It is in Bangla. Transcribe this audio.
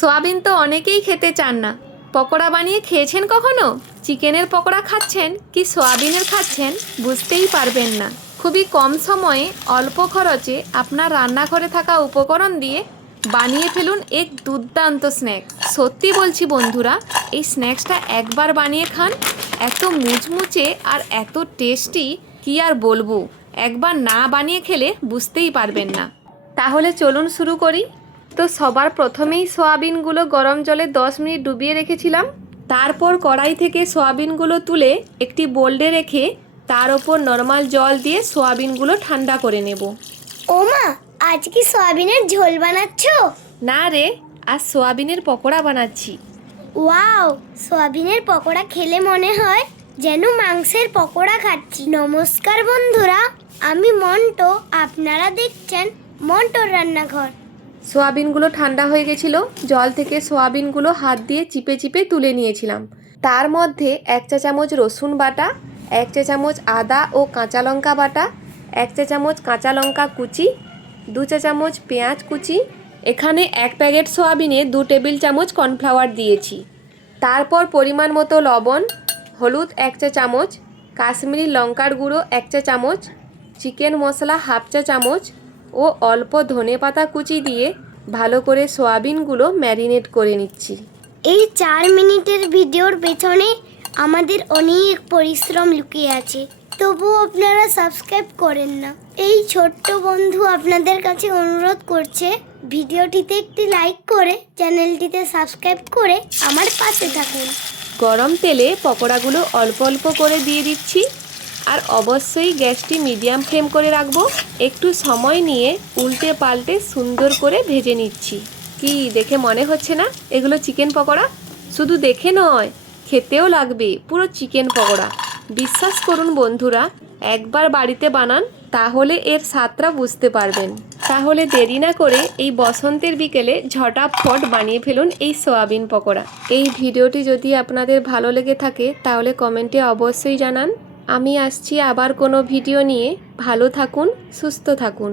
সোয়াবিন তো অনেকেই খেতে চান না। পকোড়া বানিয়ে খেয়েছেন কখনো? চিকেনের পকোড়া খাচ্ছেন কি সোয়াবিনের খাচ্ছেন বুঝতেই পারবেন না। খুবই কম সময়ে অল্প খরচে আপনার রান্নাঘরে থাকা উপকরণ দিয়ে বানিয়ে ফেলুন এক দুর্দান্ত স্ন্যাক্স। সত্যি বলছি বন্ধুরা, এই স্ন্যাক্সটা একবার বানিয়ে খান, এত মুচমুচে আর এত টেস্টি কি আর বলবো। একবার না বানিয়ে খেলে বুঝতেই পারবেন না। তাহলে চলুন শুরু করি। তো সবার প্রথমেই সোয়াবিনগুলো গরম জলে 10 মিনিট ডুবিয়ে রেখেছিলাম। তারপর কড়াই থেকে সোয়াবিনগুলো তুলে একটি বোল্ডে রেখে তার ওপর নর্মাল জল দিয়ে সোয়াবিনগুলো ঠান্ডা করে নেব। ও মা, আজ কি সয়াবিনের ঝোল বানাচ্ছো? না রে, আজ সোয়াবিনের পকোড়া বানাচ্ছি। ওয়াও, সয়াবিনের পকোড়া খেলে মনে হয় যেন মাংসের পকোড়া খাচ্ছি। নমস্কার বন্ধুরা, আমি মন্টো, আপনারা দেখছেন মন্টোর রান্নাঘর। সোয়াবিনগুলো ঠান্ডা হয়ে গেছিল। জল থেকে সোয়াবিনগুলো হাত দিয়ে চিপে চিপে তুলে নিয়েছিলাম। তার মধ্যে 1 চা চামচ রসুন বাটা, 1 চা চামচ আদা ও কাঁচা লঙ্কা বাটা, 1 চা চামচ কাঁচা লঙ্কা কুচি, 2 চা চামচ পেঁয়াজ কুচি। এখানে 1 প্যাকেট সোয়াবিনে 2 টেবিল চামচ কর্নফ্লাওয়ার দিয়েছি। তারপর পরিমাণ মতো লবণ, হলুদ 1 চা চামচ, কাশ্মীরি লঙ্কার গুঁড়ো 1 চা চামচ, চিকেন মশলা 1/2 চা চামচ ও অল্প ধনেপাতা কুচি দিয়ে ভালো করে সোয়াবিনগুলো ম্যারিনেট করে নিচ্ছি। এই 4 মিনিটের ভিডিওর পেছনে আমাদের অনেক পরিশ্রম লুকিয়ে আছে, তবুও আপনারা সাবস্ক্রাইব করেন না। এই ছোট্ট বন্ধু আপনাদের কাছে অনুরোধ করছে, ভিডিওটিতে একটি লাইক করে চ্যানেলটিতে সাবস্ক্রাইব করে আমার পাশে থাকুন। গরম তেলে পকোড়াগুলো অল্প অল্প করে দিয়ে দিচ্ছি, আর অবশ্যই গ্যাসটি মিডিয়াম ফ্লেম করে রাখবো। একটু সময় নিয়ে উল্টে পাল্টে সুন্দর করে ভেজে নিচ্ছি। কি দেখে মনে হচ্ছে না এগুলো চিকেন পকোড়া? শুধু দেখে নয়, খেতেও লাগবে পুরো চিকেন পকোড়া। বিশ্বাস করুন বন্ধুরা, একবার বাড়িতে বানান, তাহলে এর স্বাদটা বুঝতে পারবেন। তাহলে দেরি না করে এই বসন্তের বিকেলে ঝটাফট বানিয়ে ফেলুন এই সোয়াবিন পকোড়া। এই ভিডিওটি যদি আপনাদের ভালো লেগে থাকে তাহলে কমেন্টে অবশ্যই জানান। আমি আসছি আবার কোনো ভিডিও নিয়ে। ভালো থাকুন, সুস্থ থাকুন।